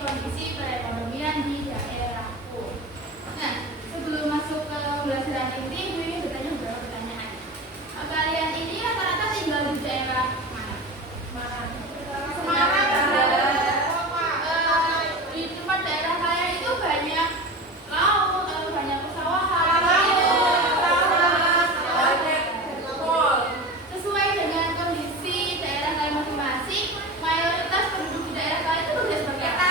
kondisi perekonomian di daerahku. Nah, sebelum masuk ke pembelajaran inti, Bu ingin bertanya beberapa pertanyaan. Kalian ini rata-rata tinggal di daerah mana? Semarang. Di tempat daerah kalian itu banyak laut atau banyak pesawahan? Sesuai dengan kondisi daerah kalian masing-masing, mayoritas penduduk di daerah kalian itu bekerja sebagai apa?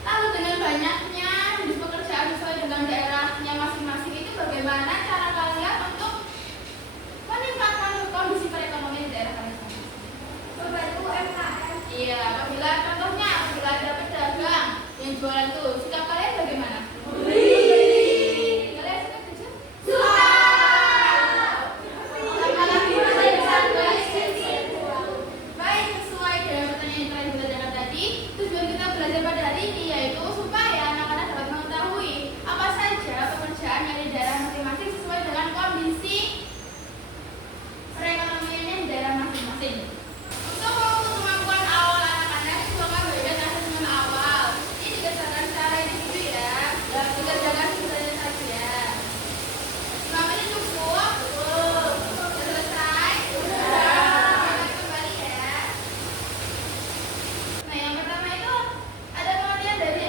Lalu dengan banyaknya jenis pekerjaan sesuai dengan daerahnya masing-masing itu bagaimana cara kalian untuk meningkatkan kondisi perekonomian di daerah kalian masing-masing? Membantu UMKM. Iya, apabila contohnya apabila ada pedagang yang jualan itu, sikap kalian bagaimana? Kalian suka kerja? Baik, sesuai dengan pertanyaan yang telah ditanyakan tadi, tujuan kita belajar pada hari ini yaitu supaya anak-anak dapat mengetahui apa saja pekerjaan yang ada di daerah masing-masing sesuai dengan kondisi perekonomiannya di daerah masing-masing. Untuk mengukur kemampuan awal anak-anak, silakan berikan asesmen awal. Ini dikerjakan secara individu ya, dan dikerjakan sebenarnya saja. Selama ini cukup? Sudah selesai? Sudah. Kembali ya. Nah, yang pertama itu ada pengertian dari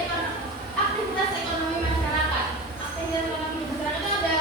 aktivitas ekonomi masyarakat. Aktivitas ekonomi masyarakat itu ada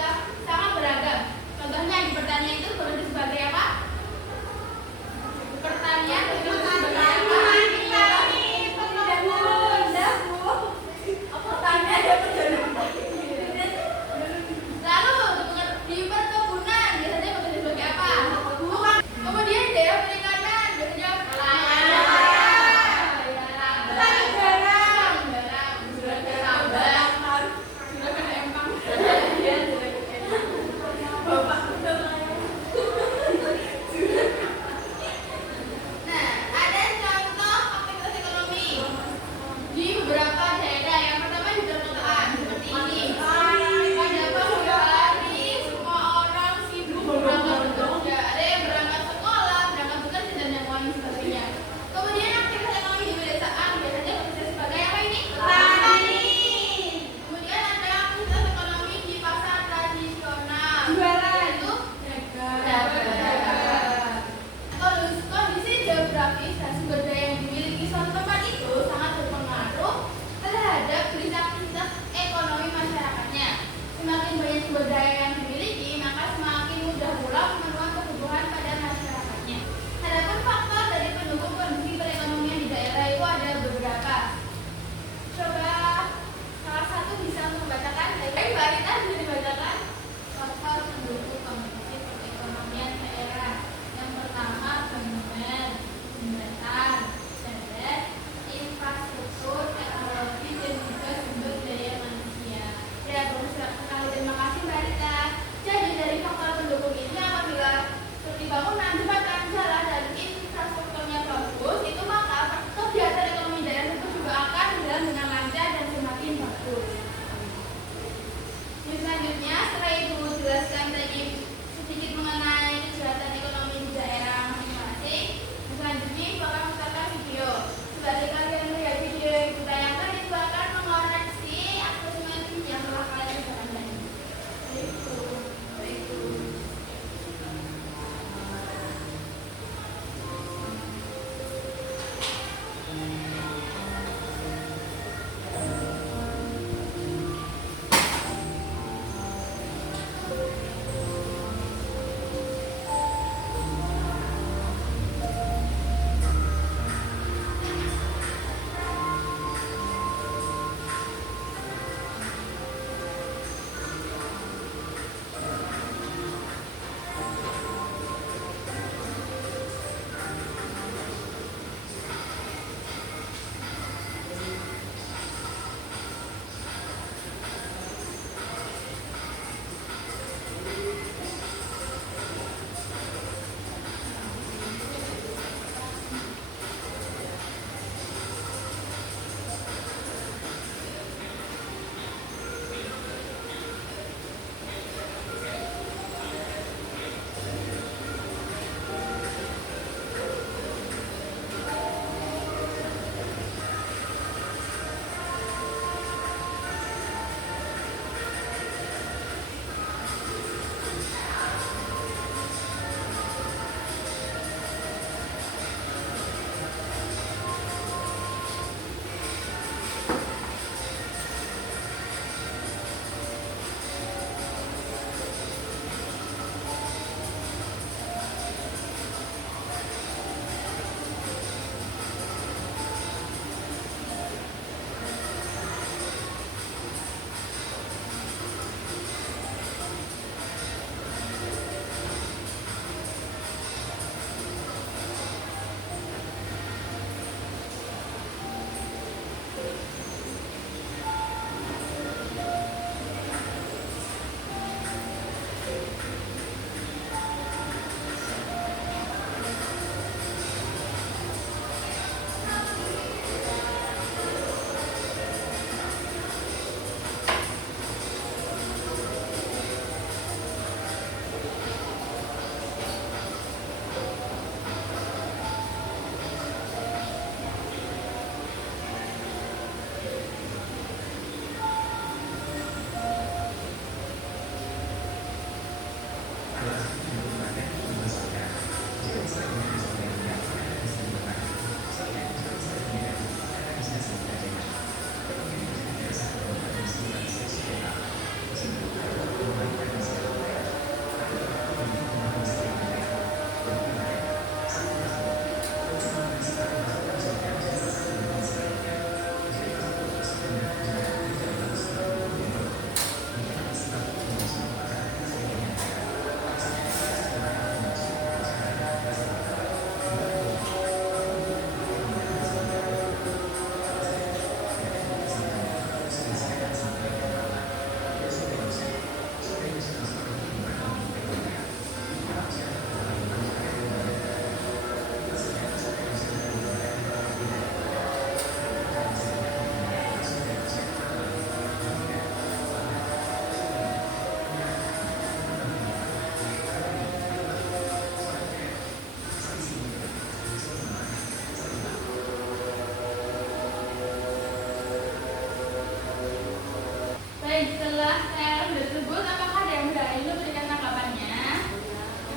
Ayu berikan tanggapannya.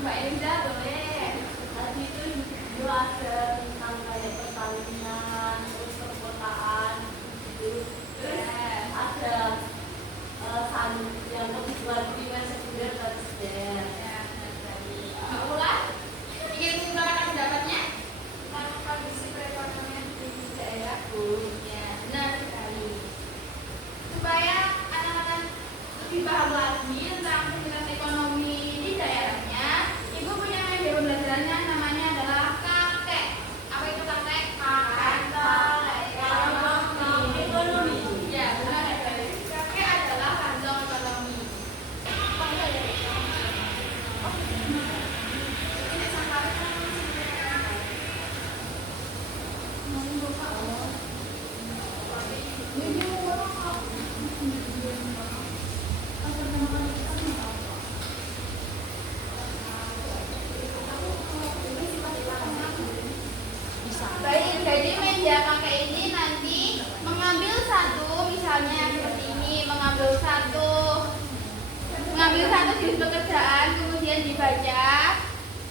Mbak Eliza boleh. Tadi itu ada tentang kayak pertanian, terus perkotaan, terus ada yang kebutuhan primer, sekunder, tersier. Ya, benar sekali. Mbak Ula, ingin mengutarakan pendapatnya? Tentang kondisi perekonomian di daerah. Ya, benar sekali. Supaya anak-anak lebih paham lagi tentang aktivitas ekonomi di daerahnya, Ibu punya media pembelajarannya namanya adalah kakek. Apa itu kakek? Kantong Ekonomi. Ya, benar sekali. Kakek adalah kantong ekonomi. Baik, jadi meja kakek ini nanti mengambil satu, misalnya seperti ini, mengambil satu jenis pekerjaan, kemudian dibaca.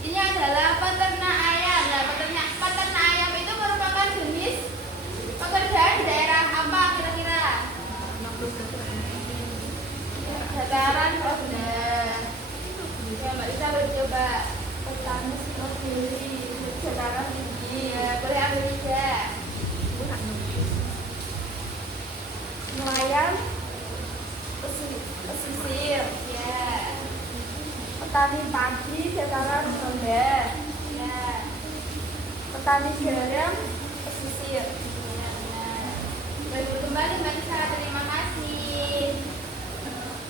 Ini adalah peternak ayam. Nah, peternak ayam itu merupakan jenis pekerjaan di daerah apa kira-kira? Dataran rendah. Ya, Mbak Lisa boleh coba. Petani sendiri, dataran tinggi. Ya, boleh ambil tiga. Nelayan, pesisir. Ya. Petani padi, dataran rendah. Ya. Petani garam, pesisir. Ya, benar. Baik, kembali Mbak Lisa, terima kasih.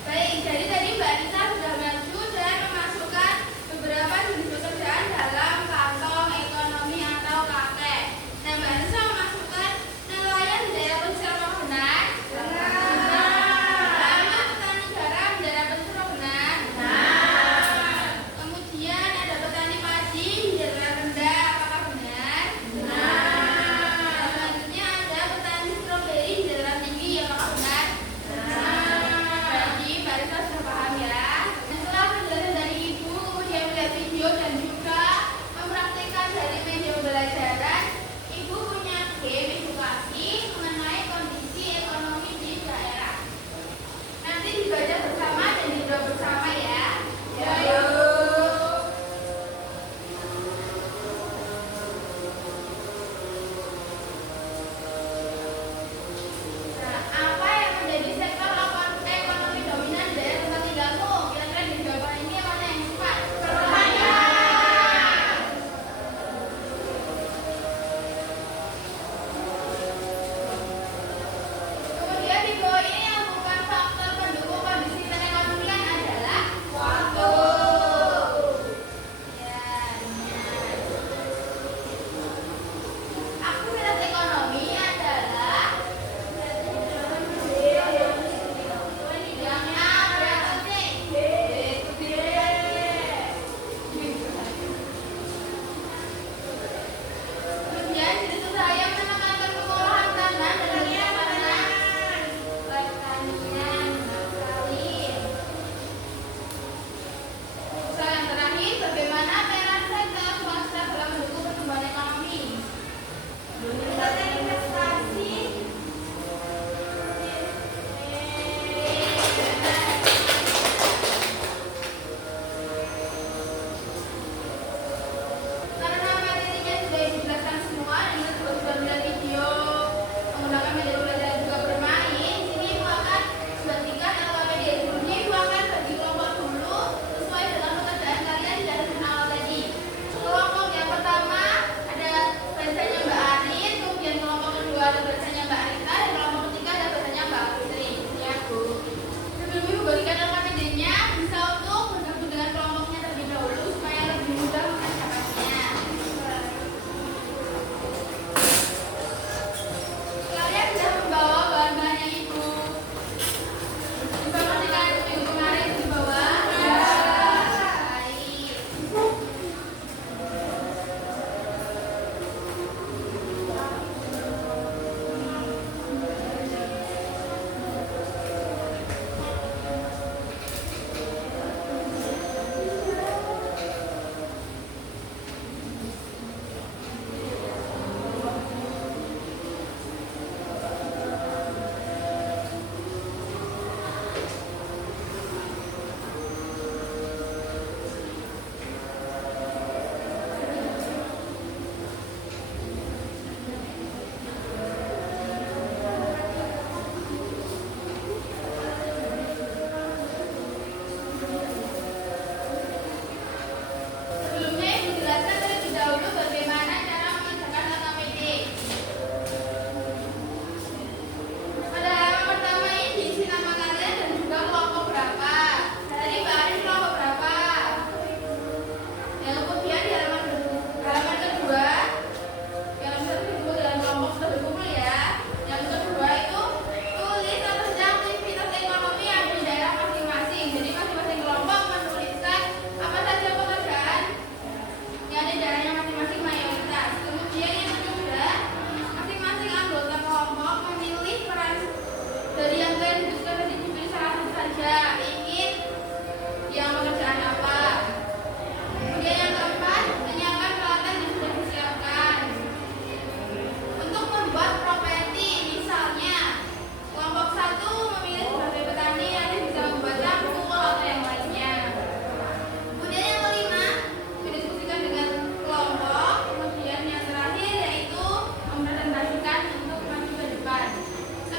Baik, jadi tadi Mbak Lisa sudah maju dan memasukkan beberapa jenis pekerjaan dalam kantong ekonomi atau kakek. Nah, Mbak Lisa memasukkan nelayan di daerah pesisir apa benar? Sama petani garam di daerah pesisir apa benar? Kemudian ada petani padi di daerah rendah, apakah benar?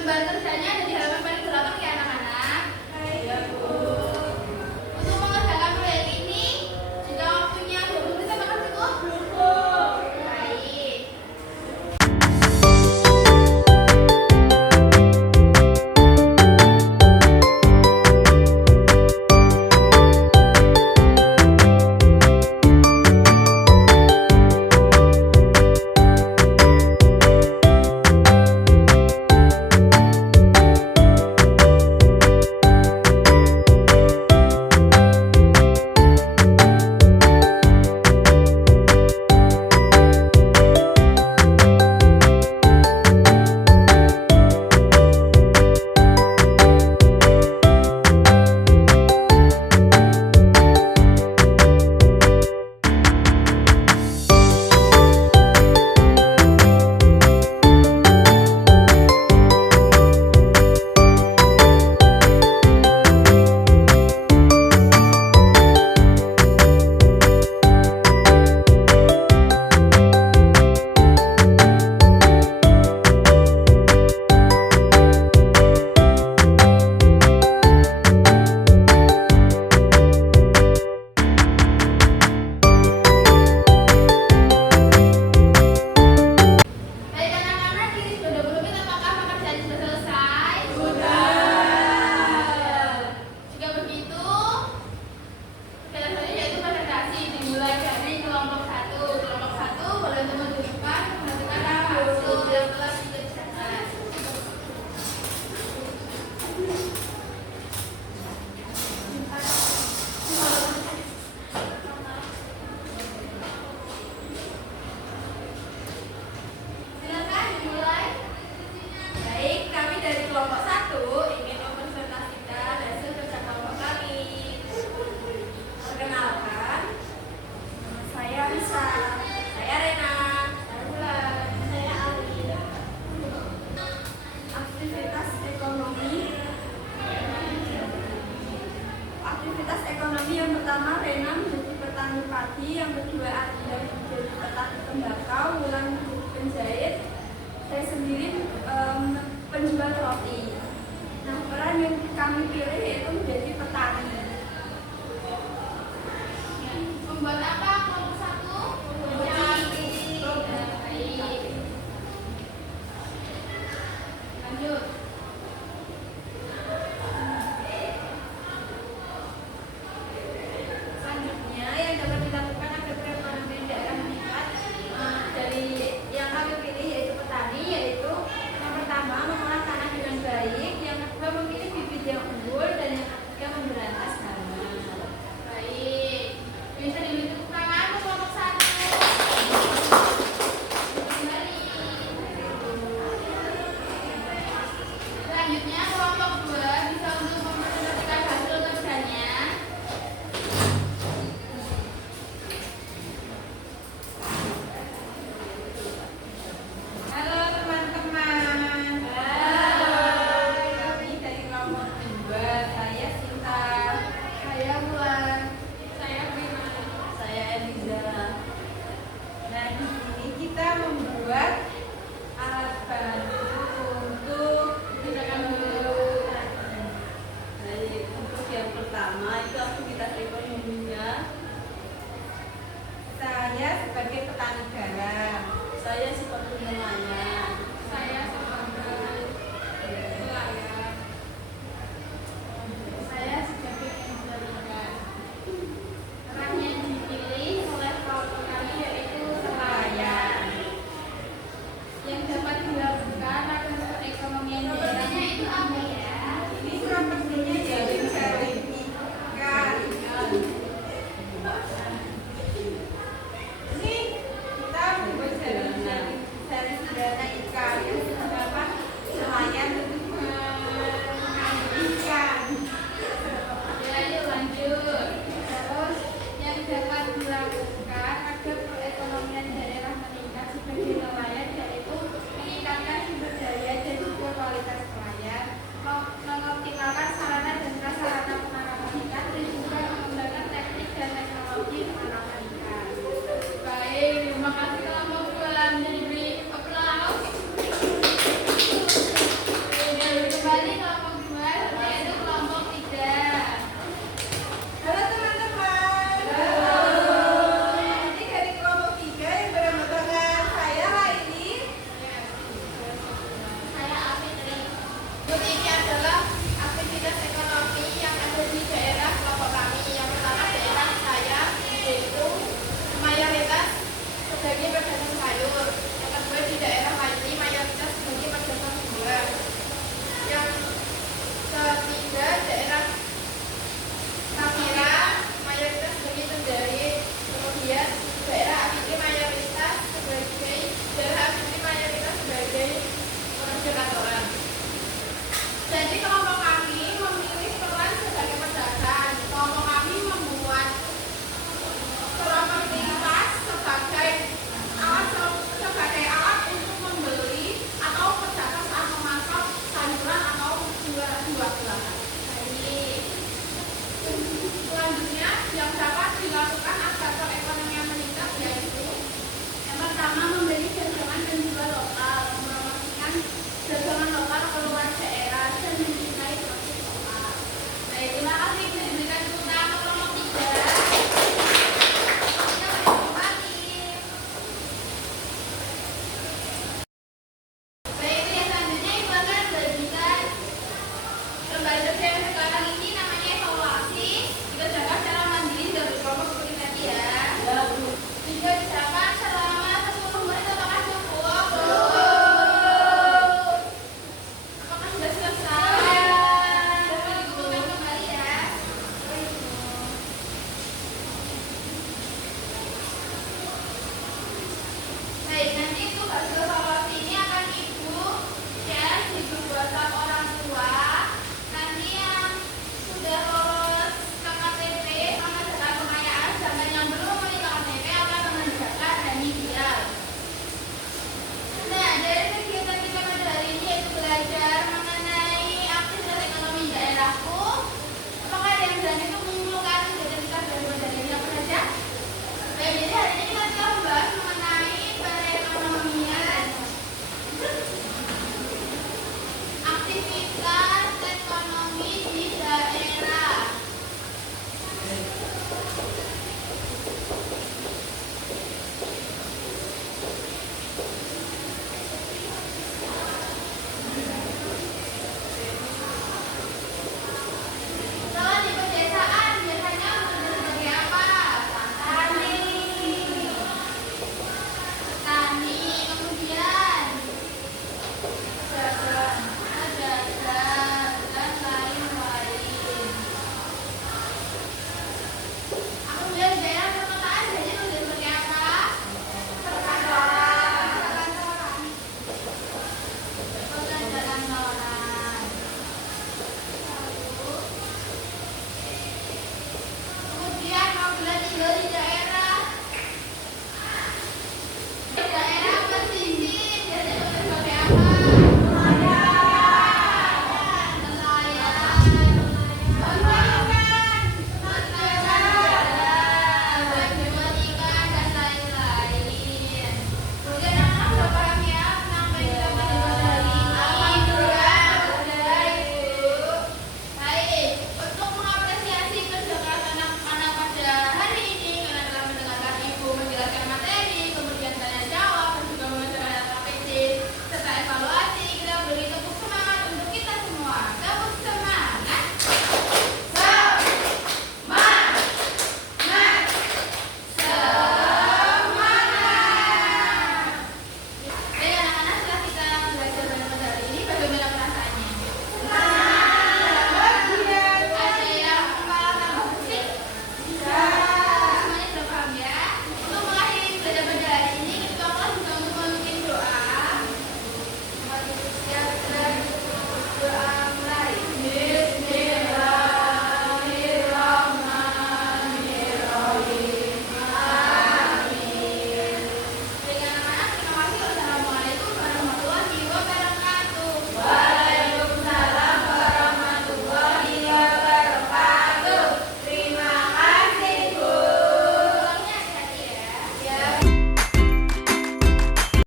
Lembar kerjanya